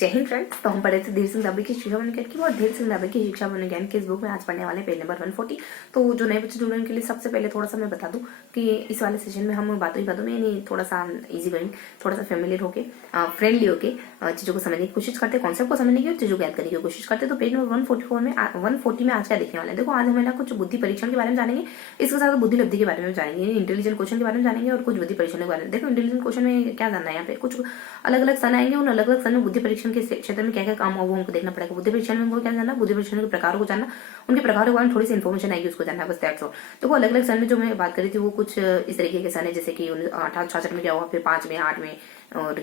जय हिंद फ्रेंड्स। तो हम पढ़े थे धीर सिंह दाबी की शिक्षा बन की और धीर सिंह दाबी की शिक्षा बन ज्ञान के इस बुक में आज पढ़ने वाले पेज नंबर 140। तो जो नए बच्चे जुड़ रहे हैं उनके लिए सबसे पहले थोड़ा सा मैं बता दूं कि इस वाले सेशन में हम बातों ही बातों में यानी थोड़ा सा इजी गोइंग, थोड़ा सा फेमिलियर होके, फ्रेंडली होके चीजों को समझने की कोशिश करते हैं, कॉन्सेप्ट को समझने की और चीजों को याद करने की कोशिश करते हैं। तो पेज नंबर 140 में आज क्या देखने वाले हैं? देखो, आज हम ना कुछ बुद्धि परीक्षण के बारे में जानेंगे, इसके साथ बुद्धि लब्धि के बारे में जानेंगे, इंटेलिजेंट क्वेश्चन के बारे में जानेंगे और कुछ बुद्धि परीक्षण के बारे में। देखो, इंटेलिजेंट क्वेश्चन में क्या जानना है, यहाँ पे कुछ अलग अलग सन आएंगे, उन अलग अलग सन में बुद्धि परीक्षण के क्षेत्र में क्या क्या काम होगा हमको देखना पड़ेगा। बुद्धि परीक्षण में हमको क्या जानना, बुद्धि परीक्षण के प्रकारों को जानना, उनके प्रकारों के बारे में थोड़ी सी इन्फॉर्मेशन आएगी, उसको जानना, बस दैट्स ऑल। तो वो अलग अलग सन में जो मैं बात करी थी वो कुछ इस तरीके के सन है, जैसे कि 1866 में क्या हुआ, फिर 5 में, 8 में और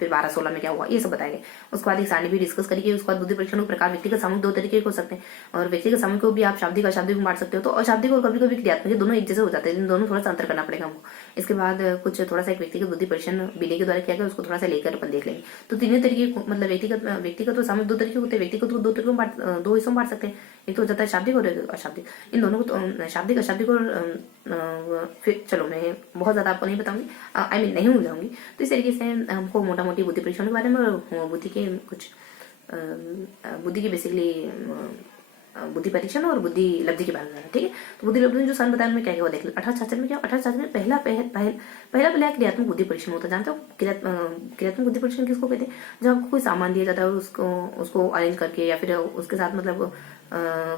फिर 12-16 में क्या हुआ, ये सब बताएंगे। उसके बाद एक सारणी भी डिस्कस करिए। उसके बाद बुद्धि परीक्षण के प्रकार व्यक्तिगत सामूहिक दो तरीके हो सकते हैं और व्यक्तिगत सामूहिक को भी आप शाब्दिक अशाब्दिक में बांट सकते हो। तो अशाब्दिक और कभी कभी क्रियात्मक दोनों एक जैसे हो जाते हैं, दोनों थोड़ा सा अंतर करना पड़ेगा हमको। इसके बाद कुछ थोड़ा सा एक व्यक्तिगत बुद्धि परीक्षण बीले के द्वारा किया गया, उसको थोड़ा सा लेकर अपन देख लेंगे। तो तीनों तरीके मतलब व्यक्तिगत और सामूहिक दो तरीके होते हैं। व्यक्तिगत को दो तरीकों में दो हिस्सों में बांट सकते हैं, एक तो हो जाता है शाब्दिक और अशाब्दिक। इन दोनों को तो शाब्दिक अशाब्दिक और फिर चलो मैं बहुत ज्यादा आपको नहीं बताऊंगी, नहीं उलझाऊंगी। तो इस तरीके से हमको मोटा मोटी बुद्धि परीक्षण के बारे में और बुद्धि के कुछ बुद्धि के बेसिकली बुद्धि परीक्षण और बुद्धि लब्धि के बारे में, ठीक है। तो बुद्धि लब्धि में जो सन बताया उनमें क्या क्या देख लो। 1866 में क्या, 1866 में पहला क्रियात्मक बुद्धि परीक्षण होता है। जानते हो क्रियात्मक बुद्धि परीक्षण किसको कहते हैं? जब आपको कोई सामान दिया जाता है और उसको अरेंज करके या फिर उसके साथ मतलब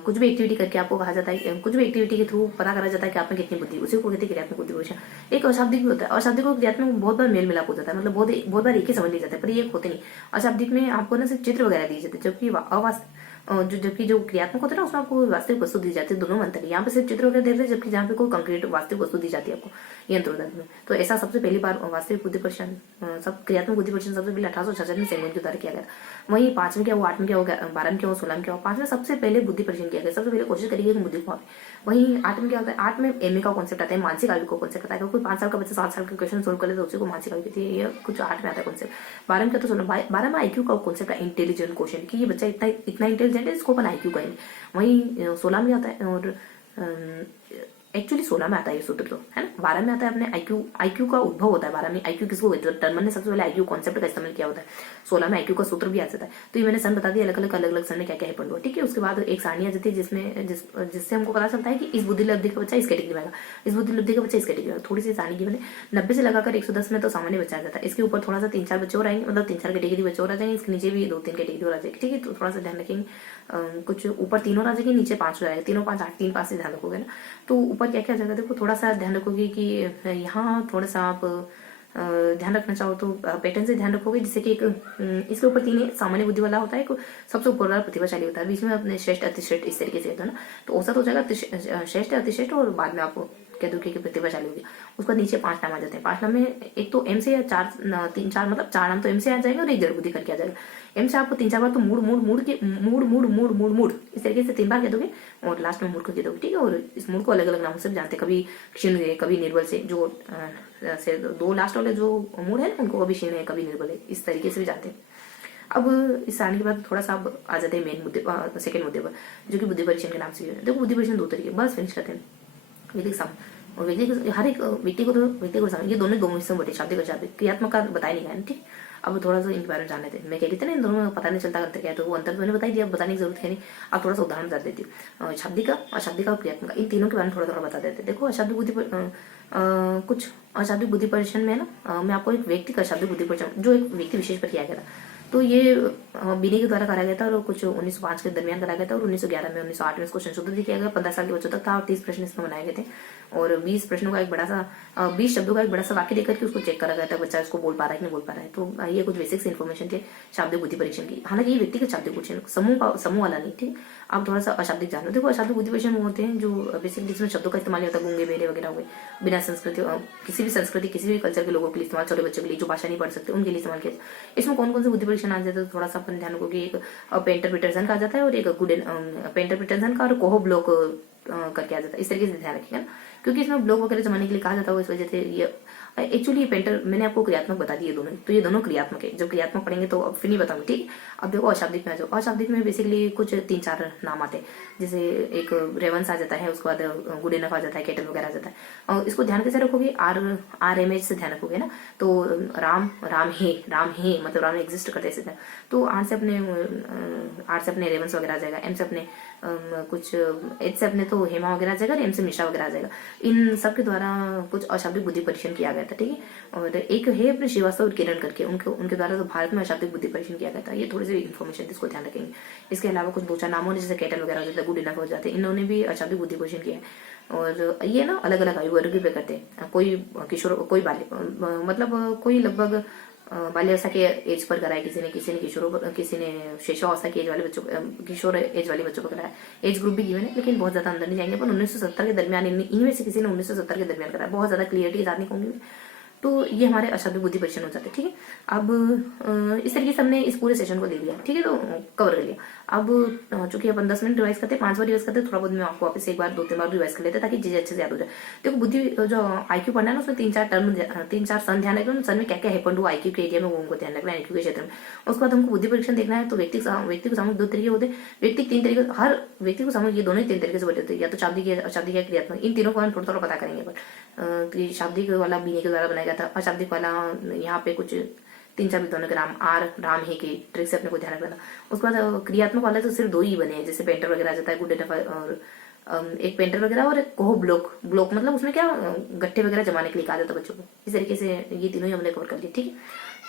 कुछ भी एक्टिविटी करके आपको कहा जाता है, कुछ भी एक्टिविटी के थ्रू पता करा जाता है कि आप में कितनी बुद्धि, उसी को कहते हैं क्रियात्मक बुद्धि परीक्षण। एक अशाब्दिक भी होता है। अशाब्दिक और क्रियात्मक बहुत बार मेल मिलाप हो जाता है, मतलब बहुत बार एक ही समझ लिया जाता है, पर ये होते नहीं। अशाब्दिक में आपको ना सिर्फ चित्र वगैरह दिए जाते हैं, जबकि जो क्रियात्मक होता है ना उसमें आपको वास्तविक वस्तु दी जाती है। दोनों में अंतर है, यहाँ पे सिर्फ चित्र वगैरह देते हैं, जबकि जहाँ पे कोई कंक्रीट वास्तविक वस्तु दी जाती है आपको, ये अंतर होता है। तो ऐसा सबसे पहली बार वास्तविक बुद्धि परीक्षण सब क्रियात्मक बुद्धि परीक्षण सबसे पहले 1866 में सेंगुन के द्वारा किया गया था। वहीं 5 में क्या हुआ, 8 में क्या हो गया, 12 में क्या हुआ, 16 में क्या हुआ। 5 में सबसे पहले बुद्धि परीक्षण किया गया, सबसे पहले कोशिश करिए कि बुद्धि को आवे। वहीं 8 में क्या होता है, 8 में एमए का कॉन्सेप्ट आता है, मानसिक आयु का कॉन्सेप्ट आता है। कोई 5 साल का बच्चा 7 साल का क्वेश्चन सोल्व कर ले तो उसी को मानसिक आयु कहती है, ये कुछ 8 में आता है कॉन्सेप्ट। 12 में क्या, तो 12 में आईक्यू का कॉन्सेप्ट है, इंटेलिजेंट क्वेश्चन, कि ये बच्चा इतना इंटेलिजेंट है, इसको अपन आईक्यू कहेंगे। वहीं 16 में आता है और एक्चुअली 16 में आता है ये सूत्र, तो है ना। 12 में आता है अपने आईक्यू का उद्भव होता है। 12 में आईक्यू किसको कहते हैं, टर्मन ने सबसे पहले आईक्यू कॉन्सेप्ट का इस्तेमाल किया होता है। 16 में आईक्यू का सूत्र भी आ जाता है। तो ये मैंने सन बता दिया, अलग अलग सन में क्या क्या है पढ़ लो, ठीक है। उसके बाद एक सारणी आ जाती है जिससे हमको पता चलता है कि इस बुद्धि लब्धि का बच्चा इस कैटेगरी में आएगा, इस बुद्धि लब्धि का बच्चा इस कैटेगरी में। थोड़ी सी सारणी की मैंने 90 से लगाकर 110 में तो सामान्य बच्चा आ जाता है। इसके ऊपर थोड़ा सा 3-4 बच्चे और आएंगे, मतलब 3-4 कैटेगरी बच्चे और आ जाएंगे। इसके नीचे भी 2-3 कैटेगरी और आ जाएगी, ठीक है। तो थोड़ा सा ध्यान रखेंगे, कुछ ऊपर 3 और आ जाएंगे, नीचे 5 हो जाएगा, 3 और 5 8, 3 5 से ध्यान रखोगे ना। तो ऊपर क्या क्या आ जाएगा, देखो थोड़ा सा ध्यान रखोगे कि यहाँ थोड़ा सा आप ध्यान रखना चाहो तो पैटर्न से ध्यान रखोगे। जैसे कि इसके ऊपर 3 सामान्य बुद्धि वाला होता है, एक सबसे ऊपर वाला प्रतिभाशाली होता है, बीच में अपने श्रेष्ठ अतिश्रेष्ठ इस तरीके से होता है ना। तो औसत हो जाएगा श्रेष्ठ अतिश्रेष्ठ और बाद में आप कह दो कि प्रतिभाशाली होगी। उसके बाद नीचे 5 नाम आ जाते हैं। 5 नाम में एक तो एम से या 3-4 मतलब 4 नाम तो एम से आ जाएगा और एक जड़ बुद्धि करके आ जाएगा। एम से आपको 3-4 बार तो मूड इस तरीके से 3 बार कह दोगे और लास्ट में मूड को कह दोगे, ठीक है। और इस मूड को अलग अलग नामों से भी जानते हैं, कभी क्षीण है, कभी निर्बल से, जो से 2 लास्ट वाले जो मूड है उनको कभी क्षीण है, कभी निर्बल है, इस तरीके से भी जानते हैं। अब इस सारणी के बाद थोड़ा सा अब आ जाते हैं मेन मुद्दे, सेकंड मुद्दे पर, जो कि बुद्धि परीक्षण के नाम से। देखो, बुद्धि परीक्षण 2 तरीके, बस फिनिश करते हैं। वैदिक साम और वैदिक, हर एक व्यक्ति को साम, ये दोनों 2 हिस्सों में बटे, शाब्दिक और अशाब्दिक। क्रियात्मक का बताया नहीं गया, ठीक। अब थोड़ा सा इनके बारे में जान लेते हैं। मैं कह रही थी ना इन दोनों में पता नहीं चलता अंतर क्या है, तो वो अंतर तो मैंने बताई दिया, बताने की जरूरत है नहीं। अब थोड़ा सा उदाहरण बता देती हूँ, शाब्दिक का, अशाब्दिक और क्रियात्मक, इन तीनों के बारे में थोड़ा बता देते हैं। देखो, अशाब्दिक बुद्धि कुछ अशाब्दिक बुद्धि परीक्षण में ना मैं आपको एक व्यक्ति का अशाब्दिक बुद्धि परीक्षण जो एक व्यक्ति विशेष पर किया गया था, तो ये बीने के द्वारा कराया गया था और कुछ 1905 के दरमियान कराया गया था और 1911 में 1908 में इसको संशोधित भी किया गया। 15 साल के बच्चों तक था और 30 प्रश्न इसमें बनाए गए थे और 20 प्रश्नों का एक बड़ा सा 20 शब्दों का एक बड़ा सा वाक्य देकर के उसको चेक करा गया था, बच्चा उसको बोल पा रहा है कि नहीं बोल पा रहा है। तो ये कुछ बेसिक्स इन्फॉर्मेशन थे शाब्दिक बुद्धि परीक्षण की। हालांकि ये व्यक्तिगत शाब्दिक परीक्षण समूह वाला नहीं, ठीक। आप थोड़ा सा अशाब्दिक जानो। देखो, अशाब्दिक बुद्धि परीक्षण वो होते हैं जो बेसिकली जिसमें शब्दों का इस्तेमाल होता है, गूंगे बेरे वगैरह हुए, बिना संस्कृति किसी भी संस्कृति किसी भी कल्चर के लोगों के लिए इस्तेमाल, छोटे बच्चों के लिए जो भाषा नहीं पढ़ सकते उनके लिए इस्तेमाल किया। इसमें कौन कौन से बुद्धि परीक्षण आ जाते हैं, थोड़ा सा अपन ध्यान रखोगे। एक पेंटर पीटरसन का आ जाता है और एक पेंटर पीटरसन का और कोहो ब्लॉक करके आ जाता है, इस तरीके से ध्यान रखिएगा ना, क्योंकि इसमें ब्लॉक वगैरह जमाने के लिए कहा जाता है, इस वजह से ये एक्चुअली ये पेंटर मैंने आपको क्रियात्मक बता दिए दोनों, तो ये दोनों क्रियात्मक है। जब क्रियात्मक पढ़ेंगे तो अब फिर नहीं बताऊंगी, ठीक है। अब देखो अशाब्दिक में आ जाओ। अशाब्दिक में बेसिकली कुछ 3-4 नाम आते हैं, जैसे एक रेवंस आ जाता है, उसके बाद गुड इनफ आ जाता है, केटल वगैरह आ जाता है। और इसको ध्यान कैसे रखोगे, RMH से ध्यान रखोगे ना, तो राम हे मतलब राम एग्जिस्ट करते हैं। तो आर से अपने रेवंस वगैरह आ जाएगा, M से अपने कुछ, H से अपने तो हेमा वगैरह आ जाएगा, M से मिश्रा वगैरह आ जाएगा। इन सब के द्वारा कुछ अशाब्दिक बुद्धि परीक्षण किया गया था, ठीक है। और एक है अपने श्रीवास्तव और किरण करके, उनके द्वारा तो भारत में अशाब्दिक बुद्धि परीक्षण किया गया था। ये थोड़ी सी इन्फॉर्मेशन इसको ध्यान रखेंगे। इसके अलावा कुछ 2-4 नामों ने जैसे केटल वगैरह हो जाता है, गुड इनफ हो जाते हैं, इन्होंने भी अशाब्दिक बुद्धि परीक्षण किया है। और ये ना अलग अलग आयु वर्ग पे करते हैं, कोई किशोर, कोई बाल्य, मतलब कोई लगभग बाल्यावस्था के एज पर कराया, किसी ने किशोर, किसी ने शेषावस्था के एज वाले बच्चों, किशोर एज वाले बच्चों को कराया। एज ग्रुप भी गिवन है, लेकिन बहुत ज्यादा अंदर नहीं जाएंगे। पर 1970 के दरमियान इनमें से किसी ने 1970 के दरमियान कराया, बहुत ज्यादा क्लियरिटी के साथ नहीं कहूंगी। तो ये हमारे अशाब्दिक बुद्धि परीक्षण हो जाते हैं, ठीक है। अब इस तरीके से हमने इस पूरे सेशन को ले लिया, ठीक है, तो कवर कर लिया। अब चूंकि अपन 10 मिनट रिवाइज करते हैं, 5 बार रिवाइज करते हैं, थोड़ा बहुत मैं आपको वापस एक बार 2-3 बार रिवाइज कर लेते हैं ताकि चीजें अच्छे से याद हो जाए। देखो बुद्धि जो IQ पढ़ना है ना, उसमें 3-4 सन ध्यान रखना, सन में क्या क्या हैपन हुआ IQ के एरिया में, वो उनको ध्यान रखना है, IQ के क्षेत्र में। उसके बाद हमको बुद्धि परीक्षण देखना है, तो व्यक्ति को समझ 2 तरीके होते हैं, व्यक्ति 3 तरीके, हर व्यक्ति को समझ ये दोनों ही 3 तरीके से होते हैं, या तो शाब्दिक, अशाब्दिक या क्रियात्मक। इन तीनों को हम थोड़ा पता करेंगे। पर शाब्दिक वाला बीने के द्वारा बनाया गया था, अशाब्दिक वाला यहाँ पे कुछ 3-4 विद्वानों के नाम, राम हे की ट्रिक से अपने को ध्यान रखना था। उसके बाद क्रियात्मक वाले तो सिर्फ 2 ही बने हैं, जैसे पेंटर वगैरह आ जाता है, गुड इनफ, और एक पेंटर वगैरह, और एक कोह ब्लॉक मतलब उसमें क्या गट्ठे वगैरह जमाने के लिए कहा जाता है बच्चों को। इस तरीके से ये तीनों ही हमने कवर कर लिए, ठीक है।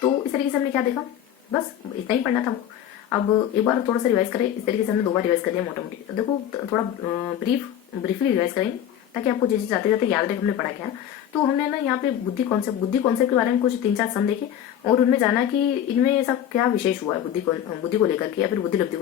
तो इस तरीके से हमने क्या देखा, बस इतना ही पढ़ना था हमको। अब एक बार थोड़ा सा रिवाइज करें, इस तरीके से हमने 2 बार रिवाइज कर दिया मोटा मोटी। देखो थोड़ा ब्रीफली रिवाइज करेंगे ताकि आपको जैसे जाते जाते याद रहे हमने पढ़ा क्या। तो हमने ना यहाँ पे बुद्धि कॉन्सेप्ट के बारे में कुछ 3-4 सन देखे, और उनमें जाना कि इनमें ऐसा क्या विशेष हुआ है बुद्धि को लेकर के, या फिर बुद्धि लब्धि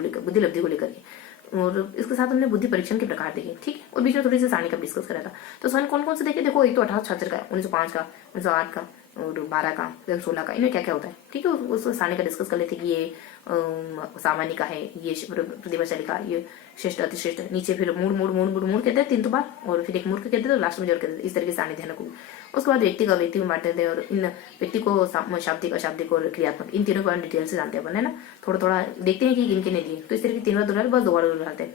को लेकर के। और इसके साथ हमने बुद्धि परीक्षण के प्रकार देखे, ठीक है। और बीच में थोड़ी सी सारणी का डिस्कस करा था। तो सन कौन कौन से देखे, देखो एक तो 1876 का, 1905 का, 1908 का, और 12 का, 16 का, इनमें क्या क्या होता है, ठीक है। उस सारणी का डिस्कस कर लेते कि ये सामान्य का है, ये प्रतिभाशाली का, ये श्रेष्ठ अतिश्रेष्ठ, नीचे फिर मूड कहते हैं 3 तो बार, और फिर एक मूर्ख कहते हैं, तो लास्ट में जोड़ कहते हैं। इस तरीके से सारणी ध्यान रखोगे। उसके बाद व्यक्ति में बांटते थे, और इन व्यक्ति को शाब्दिक, अशाब्दिक और क्रियात्मक, इन तीनों को डिटेल से जानते हैं अपन, है ना। थोड़ा देखते हैं कि किन ने दिए। तो इस तरीके 3 बार दोहराते, बस 2 बार दोहराते हैं।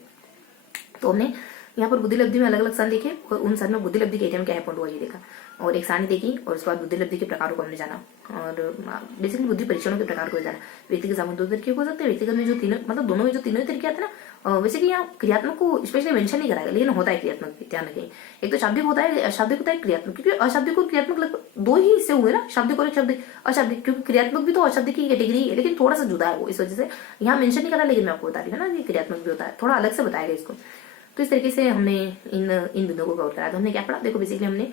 तो हमने यहाँ पर बुद्धि लब्धि में अलग अलग सन देखे, और उन सन में बुद्धि लब्धि के एरिया में क्या हैपन हुआ ये देखा, और एक सारणी देखी, और उसके बाद बुद्धि लब्धि के प्रकारों को हमने जाना, और बेसिकली बुद्धि परीक्षणों के प्रकार को जाना। व्यक्तिगत सामूहिक 2 तरीके हो सकते हैं, व्यक्तिगत में जो तीनों, मतलब दोनों में जो तीनों तरीके आते हैं ना, वैसे कि यहाँ क्रियात्मक को स्पेशली मेंशन नहीं कराएगा, लेकिन होता है क्रियात्मक भी, ध्यान रखें। एक तो शाब्दिक होता है, अशाब्दिक होता है, क्रियात्मक, क्योंकि अशाब्दिक और क्रियात्मक लगभग 2 ही हिस्से हुए ना, शाब्दिक और अशाब्दिक, क्योंकि क्रियात्मक भी तो अशाब्दिक की कैटेगरी है, लेकिन थोड़ा सा जुदा है वो, इस वजह से यहाँ मेंशन नहीं करा, लेकिन मैं आपको बता रही हूँ ना, ये क्रियात्मक भी होता है, थोड़ा अलग से बताएगा इसको। तो इस तरीके से हमने इन बिंदुओं को कवर करा। तो हमने क्या पढ़ा, देखो बेसिकली हमने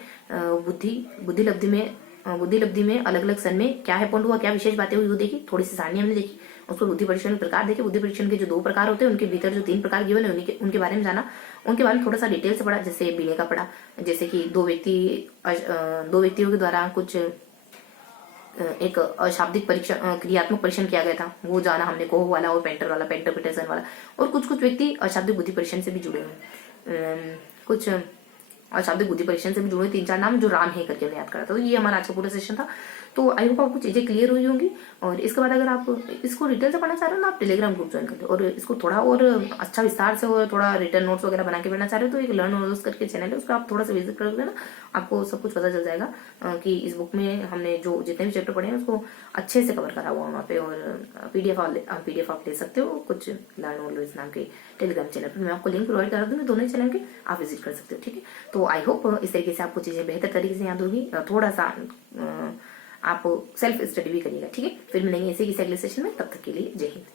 बुद्धि लब्धि में अलग अलग सन में क्या हैपन हुआ, क्या विशेष बातें हुई वो देखी, थोड़ी सी सारणी हमने देखी, उसको बुद्धि परीक्षण के प्रकार देखे, बुद्धि परीक्षण के जो 2 प्रकार होते हैं, उनके भीतर जो 3 प्रकार गिवन है उनके बारे में जाना, उनके बारे में थोड़ा सा डिटेल से पढ़ा, जैसे बीने का पढ़ा, जैसे कि 2 व्यक्तियों के द्वारा कुछ एक अशाब्दिक परीक्षण, क्रियात्मक परीक्षण किया गया था, वो जाना हमने, कोह वाला और पेंटर पीटरसन वाला। और कुछ व्यक्ति अशाब्दिक बुद्धि परीक्षण से भी जुड़े हुए, कुछ अशाब्दिक बुद्धि परीक्षण से भी जुड़े 3-4 नाम जो राम है करके हमने याद करा था। तो ये हमारा आज का पूरा सेशन था। तो आई होप आपको चीजें क्लियर हुई होंगी। और इसके बाद अगर आप इसको डिटेल से पढ़ना चाह रहे हो ना, आप टेलीग्राम ग्रुप ज्वाइन कर लो, और इसको थोड़ा और अच्छा विस्तार से और थोड़ा रिटर्न नोट्स वगैरह बना के पढ़ना चाह रहे हो तो एक लर्न नोट्स करके चैनल है, उसको आप थोड़ा सा विजिट करोगे ना, आपको सब कुछ पता चल जाएगा कि इस बुक में हमने जो जितने भी चैप्टर पढ़े हैं उसको अच्छे से कवर करा हुआ वहाँ पे। और पीडीएफ आप ले सकते हो कुछ लर्न ऑलवेज नाम के टेलीग्राम चैनल पर, मैं आपको लिंक प्रोवाइड करा दूंगी दोनों चैनल के, आप विजिट कर सकते हो, ठीक है। तो आई होप इस तरीके से आपको चीजें बेहतर तरीके से याद होगी, थोड़ा सा आप सेल्फ स्टडी भी करिएगा, ठीक है। फिर मिलेंगे इसी किसी अगले सेशन में, तब तक के लिए जय हिंद।